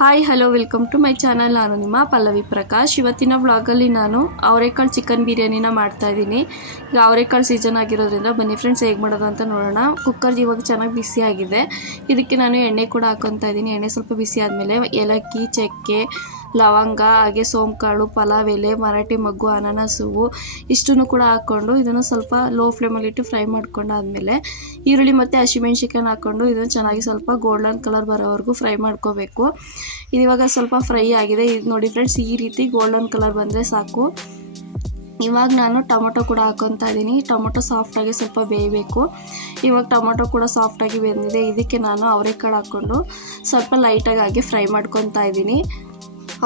Hi hello welcome to my channel. ನಾನು ನಿಮ್ಮ ಪಲ್ಲವಿ ಪ್ರಕಾಶ್. ಇವತ್ತಿನ ವ್ಲಾಗಲ್ಲಿ ನಾನು ಅವರೆಕಾಳು ಚಿಕನ್ ಬಿರಿಯಾನಿನ ಮಾಡ್ತಾಯಿದ್ದೀನಿ. ಈಗ ಅವರೆಕಾಳು ಸೀಸನ್ ಆಗಿರೋದ್ರಿಂದ ಬನ್ನಿ ಫ್ರೆಂಡ್ಸ್ ಹೇಗೆ ಮಾಡೋದು ಅಂತ ನೋಡೋಣ. ಕುಕ್ಕರ್ ಇವಾಗ ಚೆನ್ನಾಗಿ ಬಿಸಿ ಆಗಿದೆ. ಇದಕ್ಕೆ ನಾನು ಎಣ್ಣೆ ಕೂಡ ಹಾಕ್ಕೊತಾ ಇದ್ದೀನಿ. ಎಣ್ಣೆ ಸ್ವಲ್ಪ ಬಿಸಿ ಆದಮೇಲೆ ಏಲಕ್ಕಿ, ಚಕ್ಕೆ, ಲವಂಗ, ಹಾಗೆ ಸೋಂಕಾಳು, ಪಲಾವ್ ಎಲೆ, ಮರಾಠಿ ಮಗ್ಗು, ಅನಾನಸ್ ಹೂವು ಇಷ್ಟನ್ನು ಕೂಡ ಹಾಕ್ಕೊಂಡು ಇದನ್ನು ಸ್ವಲ್ಪ ಲೋ ಫ್ಲೇಮಲ್ಲಿಟ್ಟು ಫ್ರೈ ಮಾಡ್ಕೊಂಡಾದ್ಮೇಲೆ ಈರುಳ್ಳಿ ಮತ್ತು ಹಸಿಮೆಣ್ಸಿಕಾಯನ್ನು ಹಾಕ್ಕೊಂಡು ಇದನ್ನು ಚೆನ್ನಾಗಿ ಸ್ವಲ್ಪ ಗೋಲ್ಡನ್ ಕಲರ್ ಬರೋವರೆಗೂ ಫ್ರೈ ಮಾಡ್ಕೋಬೇಕು. ಇದು ಇವಾಗ ಸ್ವಲ್ಪ ಫ್ರೈ ಆಗಿದೆ. ಇದು ನೋಡಿ ಫ್ರೆಂಡ್ಸ್, ಈ ರೀತಿ ಗೋಲ್ಡನ್ ಕಲರ್ ಬಂದರೆ ಸಾಕು. ಇವಾಗ ನಾನು ಟೊಮೊಟೊ ಕೂಡ ಹಾಕ್ಕೊತಾ ಇದ್ದೀನಿ. ಟೊಮೊಟೊ ಸಾಫ್ಟಾಗಿ ಸ್ವಲ್ಪ ಬೇಯಬೇಕು. ಇವಾಗ ಟೊಮೊಟೊ ಕೂಡ ಸಾಫ್ಟಾಗಿ ಬೆಂದಿದೆ. ಇದಕ್ಕೆ ನಾನು ಅವರೆಕಾಳು ಹಾಕ್ಕೊಂಡು ಸ್ವಲ್ಪ ಲೈಟಾಗಿ ಹಾಗೆ ಫ್ರೈ ಮಾಡ್ಕೊತಾ ಇದ್ದೀನಿ.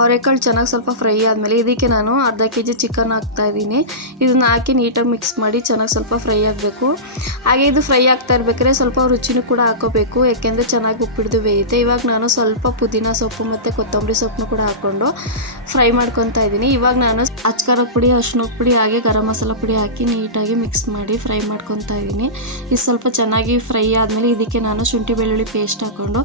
ಅವರೆಕಾಳು ಚೆನ್ನಾಗಿ ಸ್ವಲ್ಪ ಫ್ರೈ ಆದಮೇಲೆ ಇದಕ್ಕೆ ನಾನು ಅರ್ಧ kg ಚಿಕನ್ ಹಾಕ್ತಾಯಿದ್ದೀನಿ. ಇದನ್ನು ಹಾಕಿ ನೀಟಾಗಿ ಮಿಕ್ಸ್ ಮಾಡಿ ಚೆನ್ನಾಗಿ ಸ್ವಲ್ಪ ಫ್ರೈ ಆಗಬೇಕು. ಹಾಗೆ ಇದು ಫ್ರೈ ಆಗ್ತಾ ಇರ್ಬೇಕಾದ್ರೆ ಸ್ವಲ್ಪ ರುಚಿನೂ ಕೂಡ ಹಾಕೋಬೇಕು, ಯಾಕೆಂದರೆ ಚೆನ್ನಾಗಿ ಉಪ್ಪಿಡ್ದು ಬೇಯುತ್ತೆ. ಇವಾಗ ನಾನು ಸ್ವಲ್ಪ ಪುದೀನ ಸೊಪ್ಪು ಮತ್ತು ಕೊತ್ತಂಬರಿ ಸೊಪ್ಪನ್ನು ಕೂಡ ಹಾಕ್ಕೊಂಡು ಫ್ರೈ ಮಾಡ್ಕೊತಾ ಇದ್ದೀನಿ. ಇವಾಗ ನಾನು ಅಚ್ಕಾರದ ಪುಡಿ, ಅರಿಶಿನದ ಪುಡಿ, ಹಾಗೆ ಗರಂ ಮಸಾಲ ಪುಡಿ ಹಾಕಿ ನೀಟಾಗಿ ಮಿಕ್ಸ್ ಮಾಡಿ ಫ್ರೈ ಮಾಡ್ಕೊತಾ ಇದ್ದೀನಿ. ಇದು ಸ್ವಲ್ಪ ಚೆನ್ನಾಗಿ ಫ್ರೈ ಆದಮೇಲೆ ಇದಕ್ಕೆ ನಾನು ಶುಂಠಿ ಬೆಳ್ಳುಳ್ಳಿ ಪೇಸ್ಟ್ ಹಾಕ್ಕೊಂಡು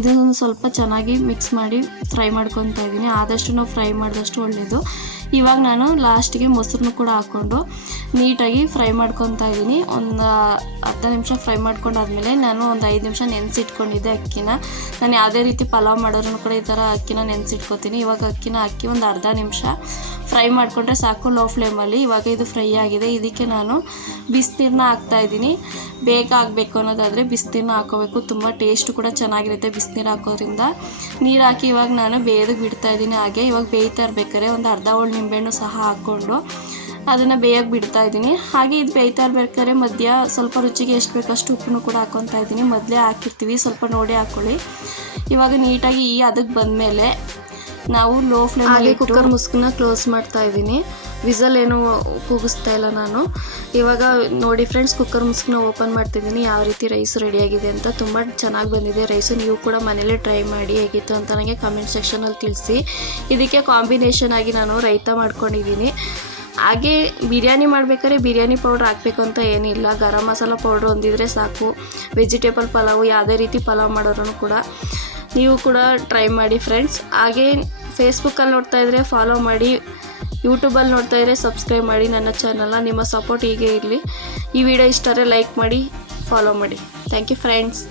ಇದನ್ನು ಸ್ವಲ್ಪ ಚೆನ್ನಾಗಿ ಮಿಕ್ಸ್ ಮಾಡಿ ಫ್ರೈ ಮಾಡ್ಕೊತಾ ಇದ್ದೀನಿ. ಆದಷ್ಟು ನಾವು ಫ್ರೈ ಮಾಡಿದಷ್ಟು ಒಳ್ಳೆಯದು. ಇವಾಗ ನಾನು ಲಾಸ್ಟಿಗೆ ಮೊಸರನ್ನು ಕೂಡ ಹಾಕ್ಕೊಂಡು ನೀಟಾಗಿ ಫ್ರೈ ಮಾಡ್ಕೊತಾ ಇದ್ದೀನಿ. ಒಂದು ಅರ್ಧ ನಿಮಿಷ ಫ್ರೈ ಮಾಡ್ಕೊಂಡಾದ್ಮೇಲೆ ನಾನು ಒಂದು 5 ನಿಮಿಷ ನೆನೆಸಿಟ್ಕೊಂಡಿದ್ದೆ ಅಕ್ಕಿನ. ನಾನು ಯಾವುದೇ ರೀತಿ ಪಲಾವ್ ಮಾಡೋದ್ರೂ ಕೂಡ ಈ ಥರ ಅಕ್ಕಿನ ನೆನೆಸಿಟ್ಕೊತೀನಿ. ಇವಾಗ ಅಕ್ಕಿನ ಹಾಕಿ ಒಂದು ಅರ್ಧ ನಿಮಿಷ ಫ್ರೈ ಮಾಡಿಕೊಂಡ್ರೆ ಸಾಕು ಲೋ ಫ್ಲೇಮಲ್ಲಿ. ಇವಾಗ ಇದು ಫ್ರೈ ಆಗಿದೆ. ಇದಕ್ಕೆ ನಾನು ಬಿಸಿನೀರನ್ನ ಹಾಕ್ತಾಯಿದ್ದೀನಿ. ಬೇಗ ಆಗಬೇಕು ಅನ್ನೋದಾದರೆ ಬಿಸಿನೀರನ್ನ ಹಾಕೋಬೇಕು. ತುಂಬ ಟೇಸ್ಟ್ ಕೂಡ ಚೆನ್ನಾಗಿರುತ್ತೆ ಬಿಸಿನೀರು ಹಾಕೋದ್ರಿಂದ. ನೀರು ಹಾಕಿ ಇವಾಗ ನಾನು ಬೇಯೋದಕ್ಕೆ ಬಿಡ್ತಾಯಿದ್ದೀನಿ. ಹಾಗೆ ಇವಾಗ ಬೇಯ್ತಾ ಇರ್ಬೇಕಾದ್ರೆ ಒಂದು ಅರ್ಧ ಹೋಳು ನಿಂಬೆಹಣ್ಣು ಸಹ ಹಾಕ್ಕೊಂಡು ಅದನ್ನು ಬೇಯಕ್ಕೆ ಬಿಡ್ತಾಯಿದ್ದೀನಿ. ಹಾಗೆ ಇದು ಬೇಯ್ತಾ ಇರ್ಬೇಕಾದ್ರೆ ಮಧ್ಯ ಸ್ವಲ್ಪ ರುಚಿಗೆ ಎಷ್ಟು ಬೇಕೋ ಅಷ್ಟು ಉಪ್ಪನ್ನು ಕೂಡ ಹಾಕ್ಕೊತಾ ಇದ್ದೀನಿ. ಮೊದಲೇ ಹಾಕಿರ್ತೀವಿ, ಸ್ವಲ್ಪ ನೋಡಿ ಹಾಕ್ಕೊಳ್ಳಿ. ಇವಾಗ ನೀಟಾಗಿ ಅದಕ್ಕೆ ಬಂದಮೇಲೆ ನಾವು ಲೋ ಫ್ಲೇಮಲ್ಲಿ ಕುಕ್ಕರ್ ಮುಸ್ಕನ್ನ ಕ್ಲೋಸ್ ಮಾಡ್ತಾ ಇದ್ದೀನಿ. ವಿಸಲ್ ಏನು ಕೂಗಿಸ್ತಾ ಇಲ್ಲ ನಾನು. ಇವಾಗ ನೋಡಿ ಫ್ರೆಂಡ್ಸ್, ಕುಕ್ಕರ್ ಮುಸ್ಕನ್ನ ಓಪನ್ ಮಾಡ್ತಿದ್ದೀನಿ. ಯಾವ ರೀತಿ ರೈಸ್ ರೆಡಿಯಾಗಿದೆ ಅಂತ. ತುಂಬ ಚೆನ್ನಾಗಿ ಬಂದಿದೆ ರೈಸು. ನೀವು ಕೂಡ ಮನೇಲೇ ಟ್ರೈ ಮಾಡಿ ಹೇಗಿತ್ತು ಅಂತ ನನಗೆ ಕಮೆಂಟ್ ಸೆಕ್ಷನಲ್ಲಿ ತಿಳಿಸಿ. ಇದಕ್ಕೆ ಕಾಂಬಿನೇಷನ್ ಆಗಿ ನಾನು ರೈತ ಮಾಡ್ಕೊಂಡಿದ್ದೀನಿ. ಹಾಗೆ ಬಿರಿಯಾನಿ ಮಾಡಬೇಕಾದ್ರೆ ಬಿರಿಯಾನಿ ಪೌಡ್ರ್ ಹಾಕಬೇಕು ಅಂತ ಏನಿಲ್ಲ. ಗರಂ ಮಸಾಲ ಪೌಡ್ರ್ ಹೊಂದಿದ್ರೆ ಸಾಕು. ವೆಜಿಟೇಬಲ್ ಪಲಾವು ಯಾವುದೇ ರೀತಿ ಪಲಾವ್ ಮಾಡೋರು ಕೂಡ ನೀವು ಕೂಡ ಟ್ರೈ ಮಾಡಿ ಫ್ರೆಂಡ್ಸ್. ಹಾಗೆ ಫೇಸ್ಬುಕ್ಕಲ್ಲಿ ನೋಡ್ತಾ ಇದ್ದರೆ ಫಾಲೋ ಮಾಡಿ, ಯೂಟ್ಯೂಬಲ್ಲಿ ನೋಡ್ತಾ ಇದ್ದರೆ ಸಬ್ಸ್ಕ್ರೈಬ್ ಮಾಡಿ ನನ್ನ ಚಾನಲ್ನ. ನಿಮ್ಮ ಸಪೋರ್ಟ್ ಹೀಗೆ ಇರಲಿ. ಈ ವಿಡಿಯೋ ಇಷ್ಟ ಆದರೆ ಲೈಕ್ ಮಾಡಿ, ಫಾಲೋ ಮಾಡಿ. Thank you friends.